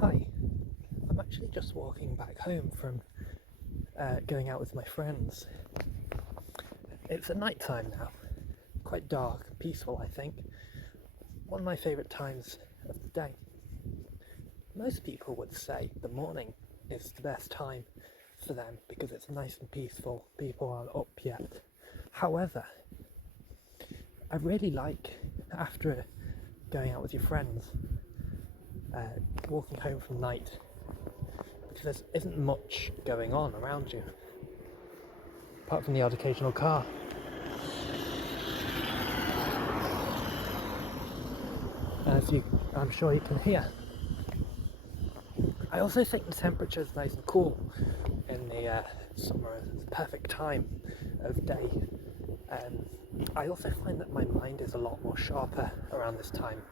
Hi, I'm actually just walking back home from going out with my friends. It's at night time now, quite dark, peaceful, I think. One of my favourite times of the day. Most people would say the morning is the best time for them because it's nice and peaceful, people aren't up yet. However, I really like, after going out with your friends, walking home from night because there isn't much going on around you apart from the odd occasional car. As I'm sure you can hear. I also think the temperature is nice and cool in the summer. It's the perfect time of day. I also find that my mind is a lot more sharper around this time.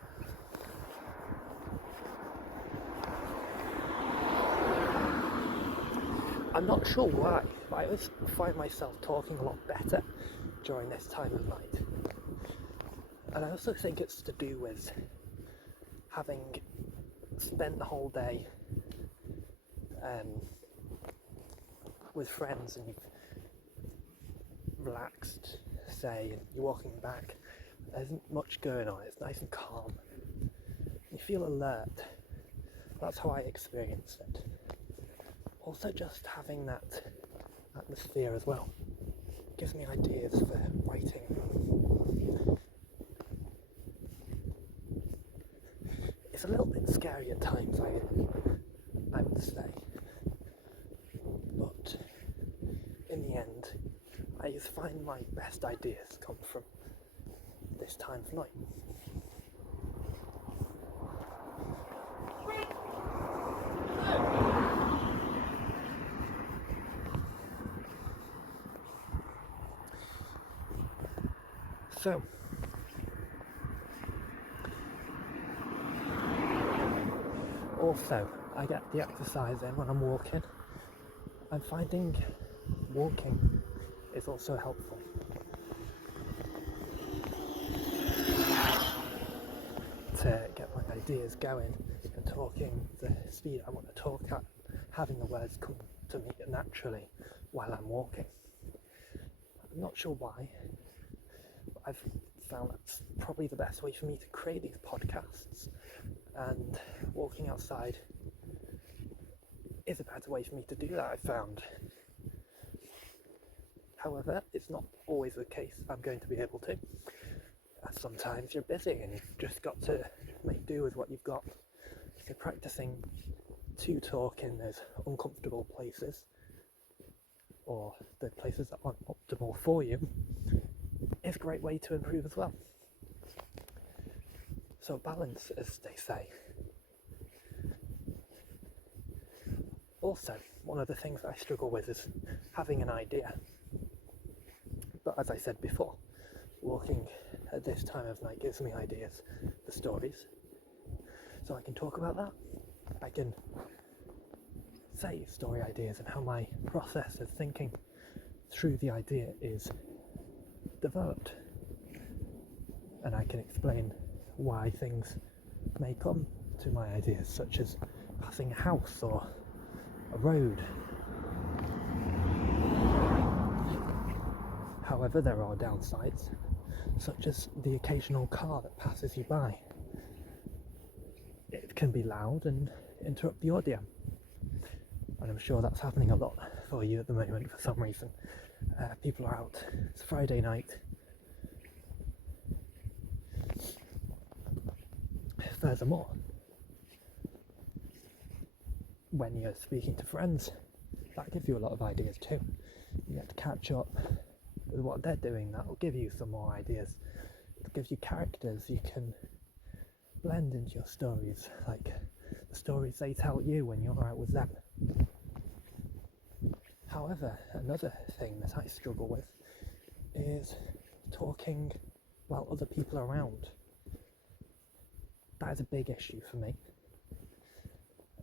I'm not sure why, but I always find myself talking a lot better during this time of night. And I also think it's to do with having spent the whole day with friends and you've relaxed, say, and you're walking back. There isn't much going on, it's nice and calm. You feel alert. That's how I experience it. Also, just having that atmosphere as well gives me ideas for writing. It's a little bit scary at times, I would say, but in the end, I just find my best ideas come from this time of night. So, also, I get the exercise in when I'm walking. I'm finding walking is also helpful. To get my ideas going and talking the speed I want to talk at, having the words come to me naturally while I'm walking. I'm not sure why, but I've found that's probably the best way for me to create these podcasts, and walking outside is a better way for me to do that, I found. However, it's not always the case I'm going to be able to. Sometimes you're busy and you've just got to make do with what you've got. So practicing to talk in those uncomfortable places, or the places that aren't optimal for you, is a great way to improve as well. So balance, as they say. Also, one of the things I struggle with is having an idea. But as I said before, walking at this time of night gives me ideas for stories. So I can talk about that. I can say story ideas and how my process of thinking through the idea is developed. And I can explain why things may come to my ideas, such as passing a house or a road. However, there are downsides, such as the occasional car that passes you by. It can be loud and interrupt the audio. And I'm sure that's happening a lot for you at the moment for some reason. People are out, it's Friday night. Furthermore, when you're speaking to friends, that gives you a lot of ideas too. You get to catch up with what they're doing, that will give you some more ideas. It gives you characters you can blend into your stories, like the stories they tell you when you're out with them. However, another thing that I struggle with is talking while other people are around. That is a big issue for me.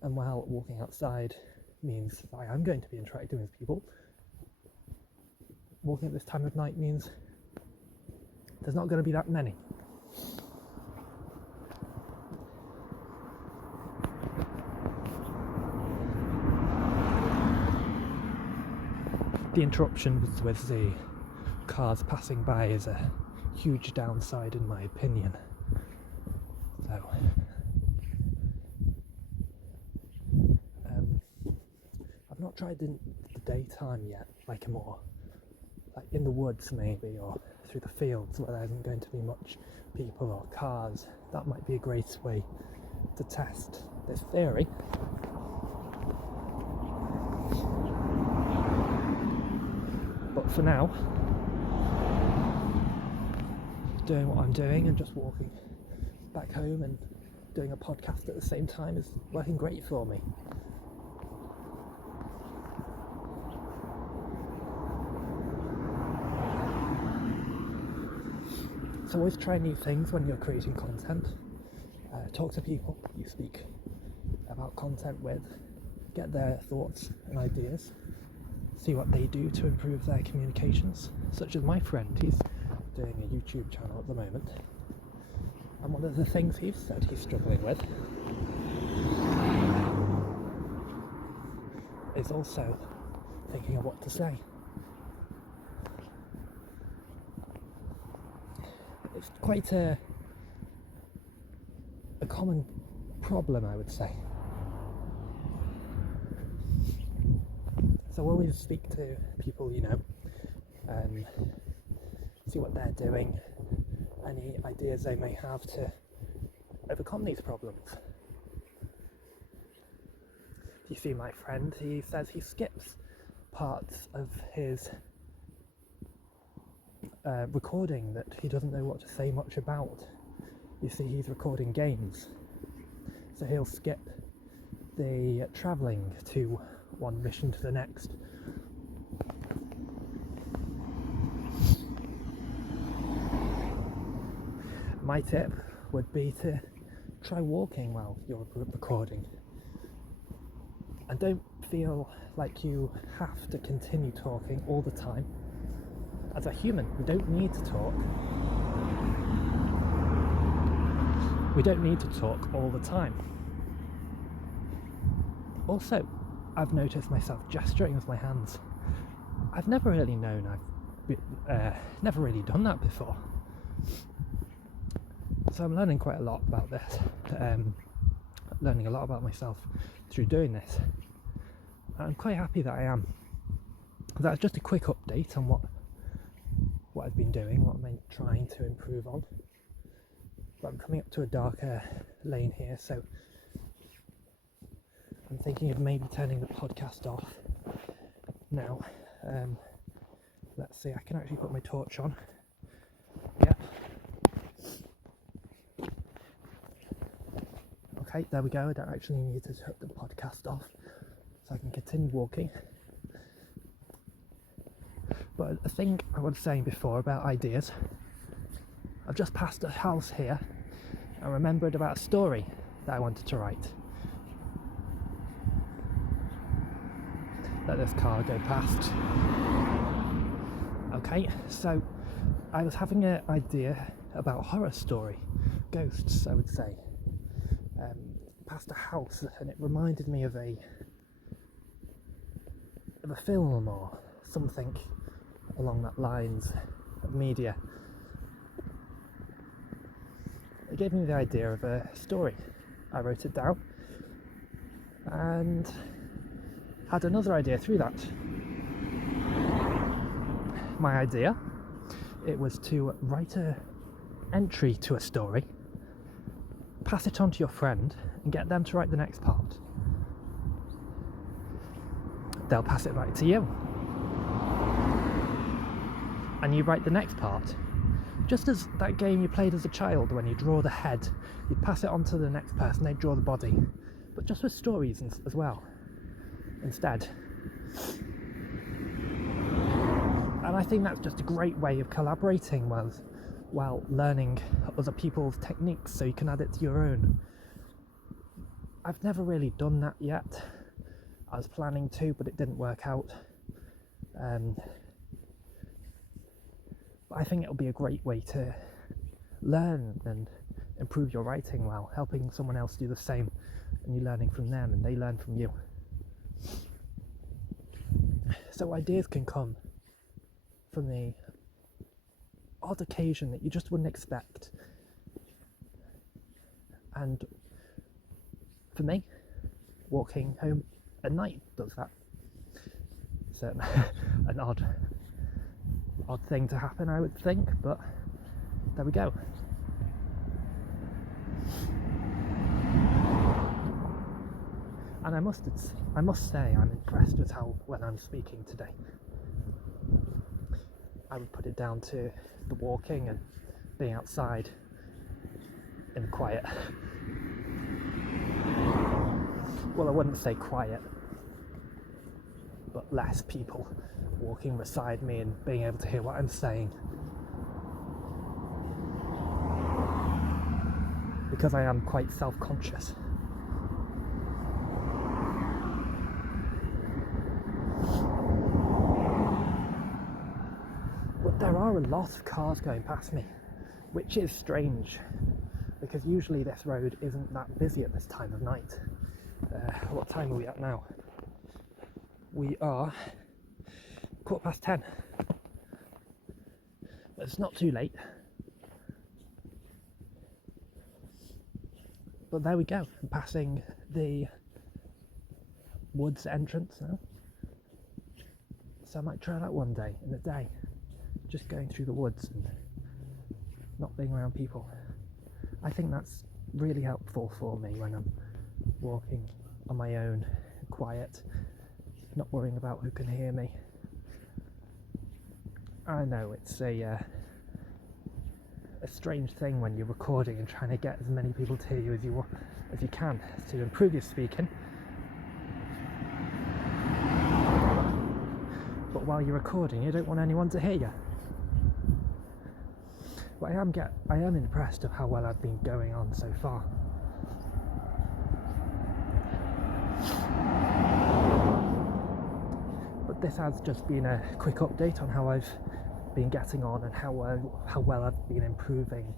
And while walking outside means that I am going to be interacting with people, walking at this time of night means there's not going to be that many. the interruptions with the cars passing by is a huge downside in my opinion. So I've not tried in the daytime yet, like in the woods maybe, or through the fields where there isn't going to be much people or cars. That might be a great way to test this theory. But for now, doing what I'm doing and just walking back home and doing a podcast at the same time is working great for me. So always try new things when you're creating content. Talk to people you speak about content with, get their thoughts and ideas, see what they do to improve their communications, such as my friend. He's doing a YouTube channel at the moment, and one of the things he's said he's struggling with is also thinking of what to say. It's quite a common problem, I would say. So always speak to people you know and see what they're doing, any ideas they may have to overcome these problems. You see my friend, he says he skips parts of his recording that he doesn't know what to say much about. You see, he's recording games, so he'll skip the travelling to one mission to the next. My tip would be to try walking while you're recording, and don't feel like you have to continue talking all the time. As a human, we don't need to talk. We don't need to talk all the time. Also, I've noticed myself gesturing with my hands. I've never really known I've never really done that before. So I'm learning quite a lot about this, learning a lot about myself through doing this. I'm quite happy that I am. That's just a quick update on what I've been doing, what I'm trying to improve on. But I'm coming up to a darker lane here, so I'm thinking of maybe turning the podcast off now. Let's see, I can actually put my torch on. Yeah. Okay, there we go. I don't actually need to turn the podcast off, so I can continue walking. But a thing I was saying before about ideas, I've just passed a house here and remembered about a story that I wanted to write. Let this car go past. Okay, so I was having an idea about a horror story, ghosts I would say. Past a house, and it reminded me of a film or something along that lines of media. It gave me the idea of a story. I wrote it down and had another idea through that. My idea, it was to write an entry to a story, pass it on to your friend and get them to write the next part. They'll pass it back to you and you write the next part. Just as that game you played as a child, when you draw the head, you'd pass it on to the next person, they'd draw the body, but just with stories as well instead. And I think that's just a great way of collaborating while learning other people's techniques, so you can add it to your own. I've never really done that yet. I was planning to, but it didn't work out. But I think it'll be a great way to learn and improve your writing while helping someone else do the same, and you learning from them and they learn from you. So ideas can come from the odd occasion that you just wouldn't expect. And for me, walking home at night does that. It's an odd thing to happen, I would think, but there we go. And I must say I'm impressed with how well I'm speaking today. I would put it down to the walking and being outside in quiet. Well, I wouldn't say quiet, but less people walking beside me and being able to hear what I'm saying. Because I am quite self-conscious. But there are a lot of cars going past me, which is strange, because usually this road isn't that busy at this time of night. What time are we at now? We are 10:15. But it's not too late. But there we go. I'm passing the woods entrance now. So I might try that one day in a day. Just going through the woods and not being around people. I think that's really helpful for me when I'm walking on my own, quiet, not worrying about who can hear me. I know it's a strange thing when you're recording and trying to get as many people to hear you as you can to improve your speaking. But while you're recording, you don't want anyone to hear you. But I am impressed of how well I've been going on so far. But this has just been a quick update on how I've been getting on and how well I've been improving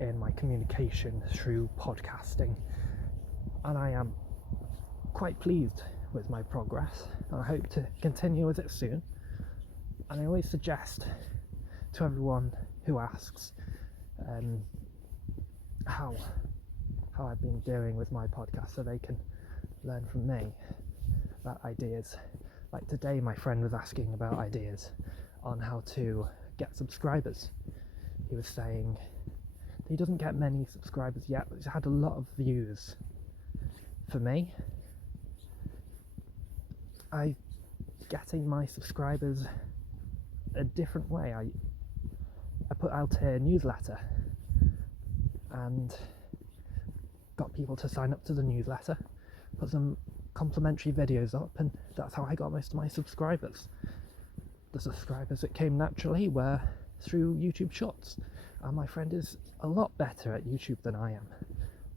in my communication through podcasting. And I am quite pleased with my progress, and I hope to continue with it soon. And I always suggest to everyone who asks how I've been doing with my podcast, so they can learn from me about ideas. Like today, my friend was asking about ideas on how to get subscribers. He was saying he doesn't get many subscribers yet, but he's had a lot of views. For me, I'm getting my subscribers a different way. I put out a newsletter and got people to sign up to the newsletter, put some complimentary videos up, and that's how I got most of my subscribers. The subscribers that came naturally were through YouTube Shorts, and my friend is a lot better at YouTube than I am,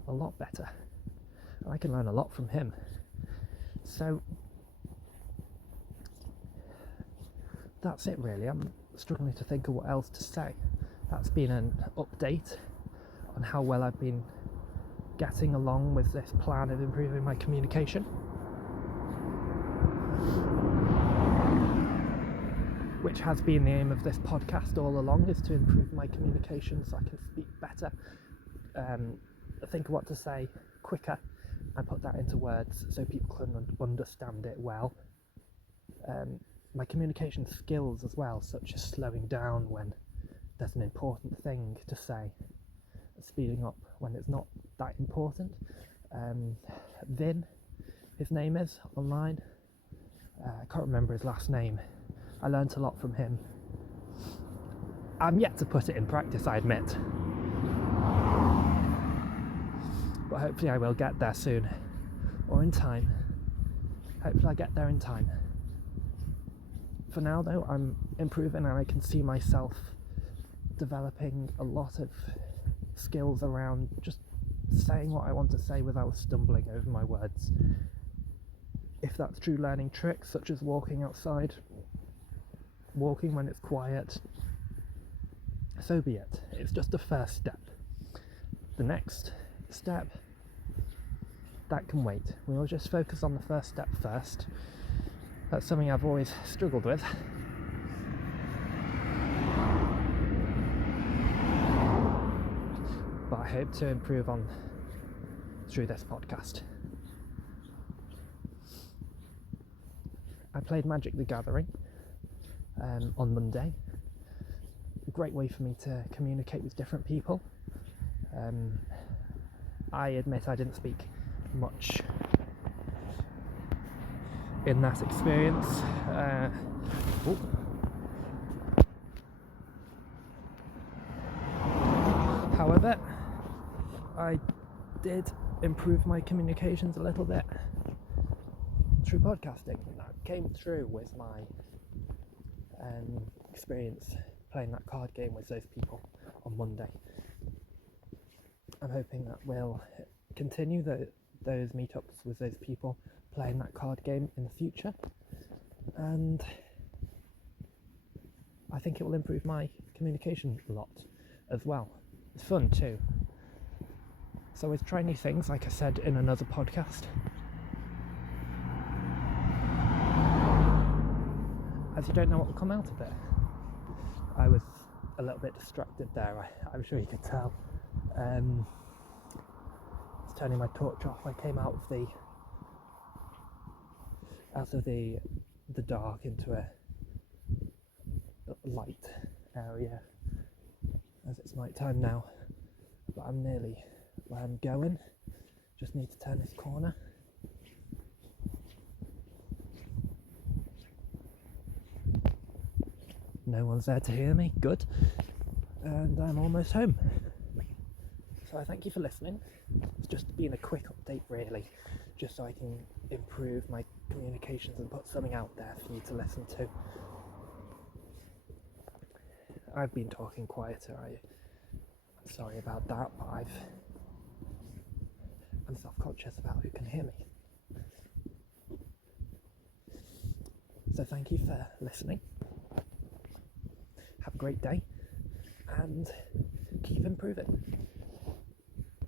a lot better, and I can learn a lot from him. So that's it really. I'm struggling to think of what else to say. That's been an update on how well I've been getting along with this plan of improving my communication, which has been the aim of this podcast all along, is to improve my communication so I can speak better, think of what to say quicker, and put that into words so people can understand it well. My communication skills as well, such as slowing down when there's an important thing to say, speeding up when it's not that important. Vin, his name is online. I can't remember his last name. I learnt a lot from him. I'm yet to put it in practice, I admit. But hopefully I will get there soon. Or in time. Hopefully I get there in time. For now though, I'm improving and I can see myself developing a lot of skills around just saying what I want to say without stumbling over my words. If that's true, learning tricks such as walking outside, walking when it's quiet, so be it. It's just the first step. The next step, that can wait. We'll just focus on the first step first, That's something I've always struggled with. But I hope to improve on through this podcast. I played Magic the Gathering on Monday. A great way for me to communicate with different people. I admit I didn't speak much in that experience. However, I did improve my communications a little bit through podcasting. That came through with my experience playing that card game with those people on Monday. I'm hoping that we'll continue those meetups with those people playing that card game in the future, and I think it will improve my communication a lot as well. It's fun too. So always try new things, like I said in another podcast. As you don't know what will come out of it. I was a little bit distracted there, I'm sure you could tell. I was turning my torch off. I came out of the dark into a light area, as it's night time now, but I'm nearly where I'm going. Just need to turn this corner. No one's there to hear me, good. And I'm almost home. So I thank you for listening. It's just been a quick update really, just so I can improve my communications and put something out there for you to listen to. I've been talking quieter, I'm sorry about that, but I'm self-conscious about who can hear me. So thank you for listening. Have a great day and keep improving.